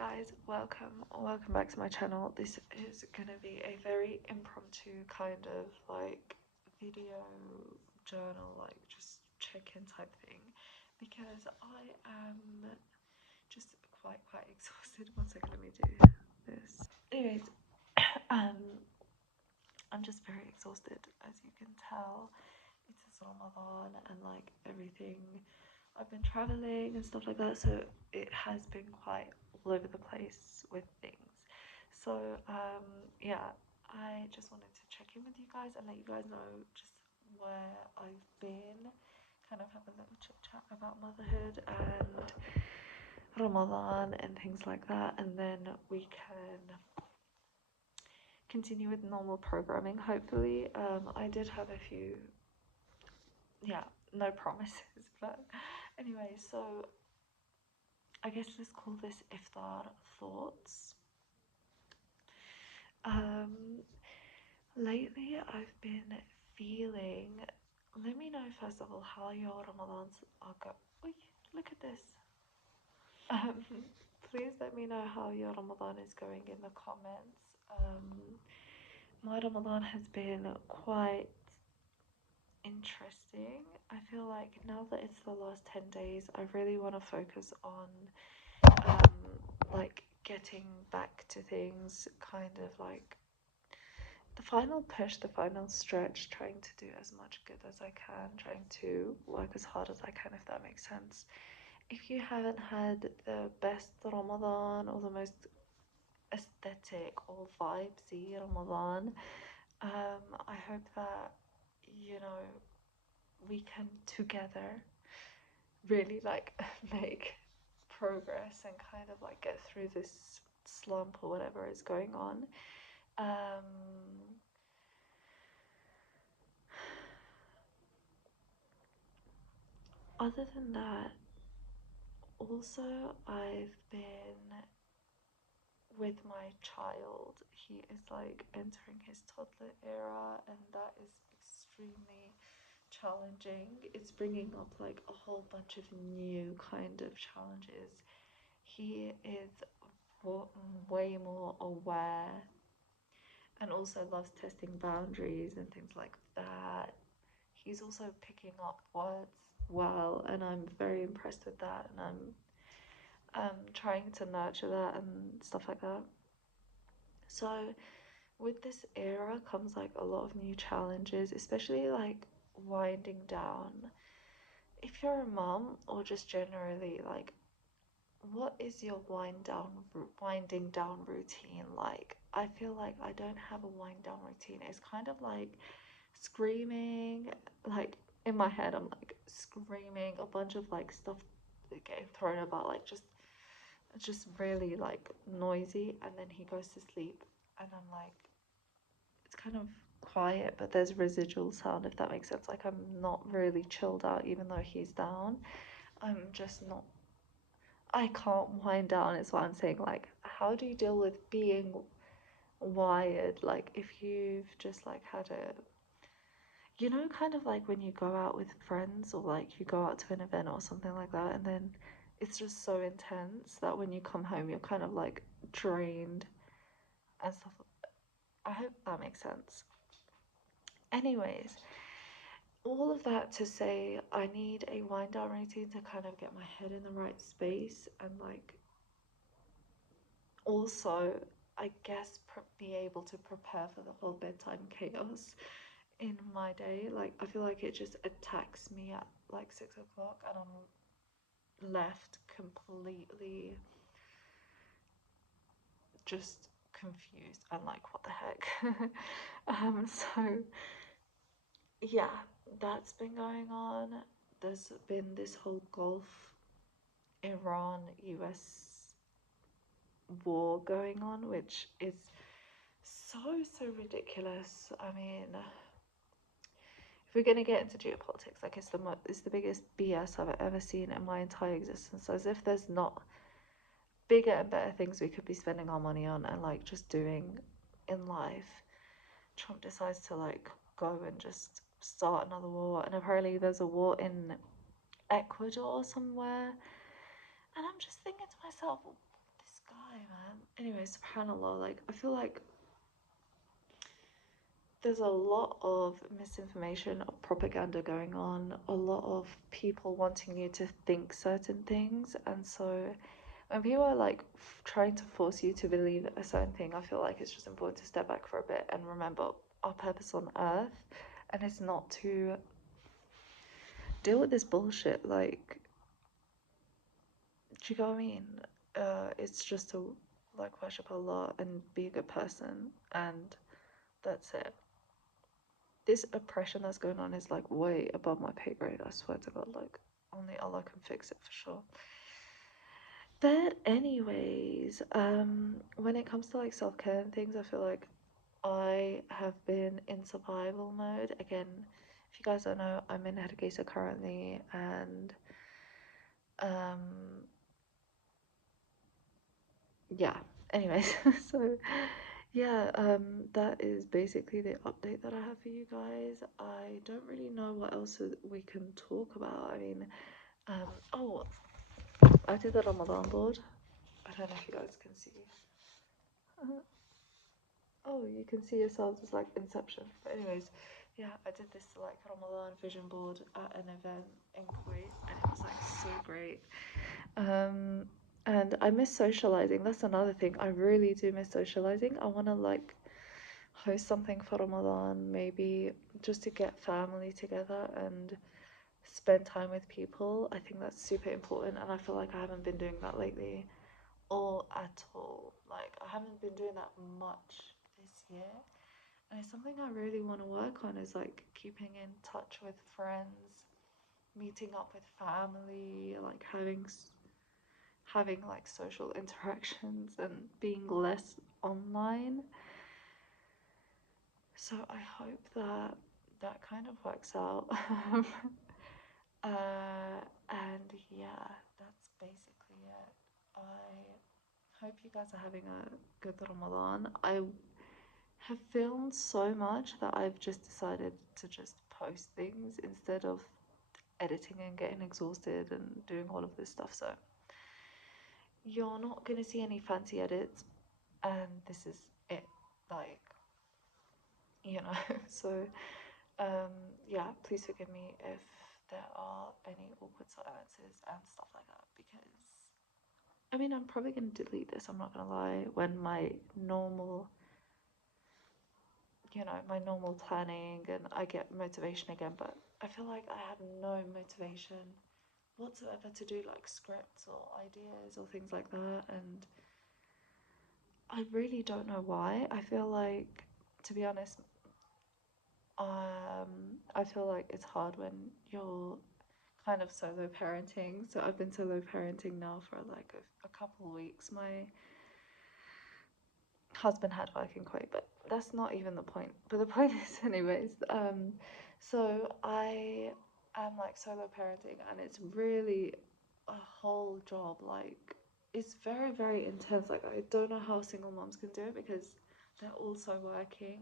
guys, welcome back to my channel. This is gonna be a very impromptu kind of like video journal, like just check-in type thing, because I am just quite exhausted. One second, let me do this. Anyways, I'm just very exhausted, as you can tell. It's Ramadan and like everything. I've been traveling and stuff like that, so it has been quite all over the place with things. So yeah, I just wanted to check in with you guys and let you guys know just where I've been, kind of have a little chit chat about motherhood and Ramadan and things like that, and then we can continue with normal programming, hopefully. I did have a few, yeah, no promises, but anyway, so I guess let's call this iftar thoughts. Lately I've been feeling, let me know first of all how your Ramadans are going. Look at this. Please let me know how your Ramadan is going in the comments. My Ramadan has been quite interesting. I feel like now that it's the last 10 days, I really want to focus on like getting back to things, kind of like the final push, the final stretch, trying to do as much good as I can, trying to work as hard as I can, if that makes sense. If you haven't had the best Ramadan or the most aesthetic or vibesy Ramadan, I hope that, you know, we can together really like make progress and kind of like get through this slump or whatever is going on. Other than that, also I've been with my child. He is like entering his toddler era, and that is extremely challenging. It's bringing up like a whole bunch of new kind of challenges. He is way more aware and also loves testing boundaries and things like that. He's also picking up words well, and I'm very impressed with that, and I'm trying to nurture that and stuff like that. So with this era comes like a lot of new challenges, especially like winding down. If you're a mom or just generally like, what is your winding down routine like? I feel like I don't have a wind down routine. It's kind of like screaming, like in my head I'm like screaming a bunch of like stuff getting thrown about, like just really like noisy, and then he goes to sleep and I'm like, it's kind of quiet but there's residual sound, if that makes sense. Like I'm not really chilled out even though he's down. I'm just not, I can't wind down is what I'm saying. Like, how do you deal with being wired? Like if you've just like had a, you know, kind of like when you go out with friends or like you go out to an event or something like that, and then it's just so intense that when you come home you're kind of like drained and stuff. I hope that makes sense. Anyways, all of that to say, I need a wind down routine to kind of get my head in the right space, and like also I guess be able to prepare for the whole bedtime chaos in my day. Like I feel like it just attacks me at like 6 o'clock and I'm left completely just confused and like, what the heck. So yeah, that's been going on. There's been this whole Gulf Iran US war going on, which is so ridiculous. I mean, if we're gonna get into geopolitics, like it's the biggest BS I've ever seen in my entire existence. As if there's not bigger and better things we could be spending our money on and like just doing in life. Trump decides to like go and just start another war, and apparently there's a war in Ecuador somewhere, and I'm just thinking to myself, this guy, man. Anyway, subhanallah, like I feel like there's a lot of misinformation or propaganda going on, a lot of people wanting you to think certain things, and so when people are like trying to force you to believe a certain thing, I feel like it's just important to step back for a bit and remember our purpose on earth, and it's not to deal with this bullshit. Like, do you know what I mean? It's just to like worship Allah and be a good person, and that's it. This oppression that's going on is like way above my pay grade. I swear to God, like only Allah can fix it for sure. But anyways, when it comes to like self-care and things, I feel like I have been in survival mode. Again, if you guys don't know, I'm in Hargeisa currently, and um yeah. Anyways, so yeah, that is basically the update that I have for you guys. I don't really know what else we can talk about. I mean, oh, I did the Ramadan board. I don't know if you guys can see. Oh, you can see yourselves as like Inception. But anyways, yeah, I did this like Ramadan vision board at an event in Kuwait, and it was like so great. Um, and I miss socializing. That's another thing. I really do miss socializing. I want to like host something for Ramadan, maybe just to get family together and spend time with people. I think that's super important, and I feel like I haven't been doing that lately or at all. Like, I haven't been doing that much this year, and it's something I really want to work on is like keeping in touch with friends, meeting up with family, like having like social interactions and being less online. So I hope that that kind of works out. And yeah, that's basically it. I hope you guys are having a good Ramadan. I have filmed so much that I've just decided to just post things instead of editing and getting exhausted and doing all of this stuff. So you're not gonna see any fancy edits, and this is it. Like, you know. So um, yeah, please forgive me if there are any awkward silences and stuff like that, because I mean, I'm probably gonna delete this, I'm not gonna lie, when my normal, my normal planning and I get motivation again. But I feel like I have no motivation whatsoever to do like scripts or ideas or things like that, and I really don't know why. I feel like, to be honest, I feel like it's hard when you're kind of solo parenting. So I've been solo parenting now for like a couple of weeks. My husband had work in Kuwait, but that's not even the point. But the point is, anyways, so I am like solo parenting, and it's really a whole job. Like, it's very, very intense. Like, I don't know how single moms can do it because they're also working,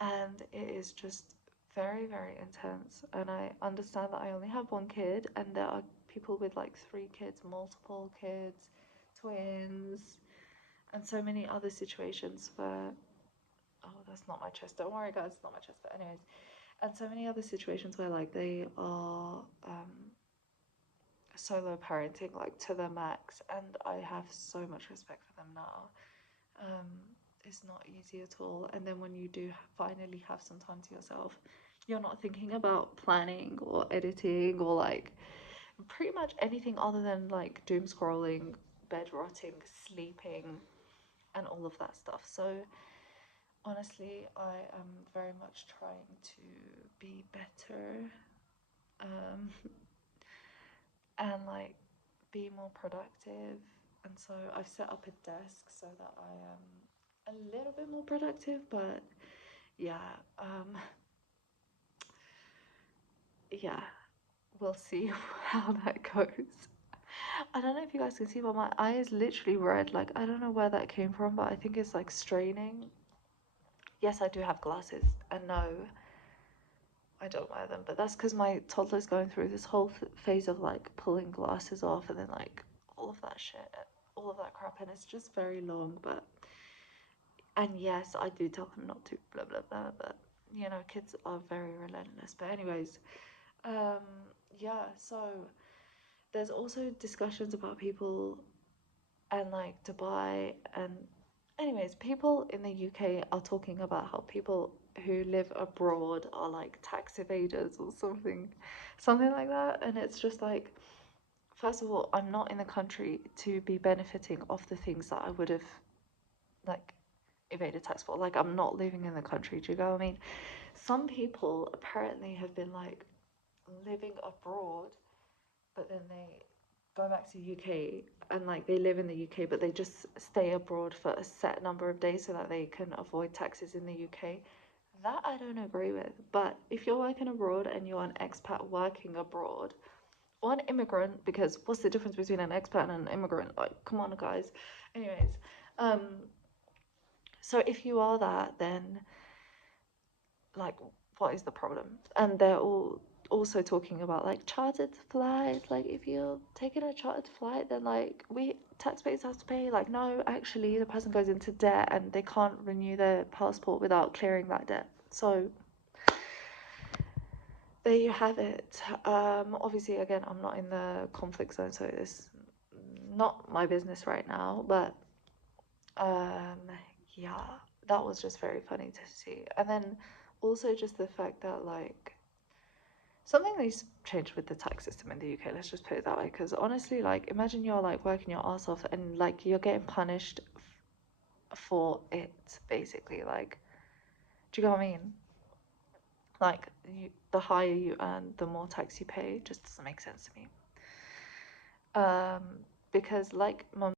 and it is just very, very intense. And I understand that I only have one kid, and there are people with like three kids, multiple kids, twins, and so many other situations where, oh, that's not my chest, don't worry guys, it's not my chest, but anyways, and so many other situations where like they are solo parenting like to the max, and I have so much respect for them now. um, it's not easy at all, and then when you do finally have some time to yourself, you're not thinking about planning or editing or like pretty much anything other than like doom scrolling, bed rotting, sleeping, and all of that stuff. So honestly, I am very much trying to be better, um, and like be more productive. And so I've set up a desk so that I am a little bit more productive. But yeah, yeah, we'll see how that goes. I don't know if you guys can see, but my eye is literally red. Like, I don't know where that came from, but I think it's like straining. Yes, I do have glasses, and no, I don't wear them, but that's because my toddler's going through this whole phase of like pulling glasses off and then like all of that shit, all of that crap, and it's just very long. But and yes, I do tell them not to blah blah blah, but you know, kids are very relentless. But anyways, um, yeah. So there's also discussions about people and like Dubai and anyways, people in the UK are talking about how people who live abroad are like tax evaders or something like that. And it's just like, first of all, I'm not in the country to be benefiting off the things that I would have like evaded tax for. Like, I'm not living in the country. Do you know what I mean? Some people apparently have been like living abroad, but then they go back to UK and like they live in the UK, but they just stay abroad for a set number of days so that they can avoid taxes in the UK. That I don't agree with. But if you're working abroad and you're an expat working abroad, or an immigrant, because what's the difference between an expat and an immigrant? Like, come on, guys. Anyways, um, so if you are that, then like, what is the problem? And they're all also talking about like chartered flights. Like, if you're taking a chartered flight, then like we taxpayers have to pay. Like, no, actually, the person goes into debt and they can't renew their passport without clearing that debt. So there you have it. Obviously, again, I'm not in the conflict zone, so it's not my business right now. But um, yeah, that was just very funny to see. And then also just the fact that like something needs to change with the tax system in the UK. Let's just put it that way. Because honestly, like, imagine you're like working your ass off and like you're getting punished for it, basically. Like, do you know what I mean? Like, the higher you earn, the more tax you pay. Just doesn't make sense to me. Um, because like mum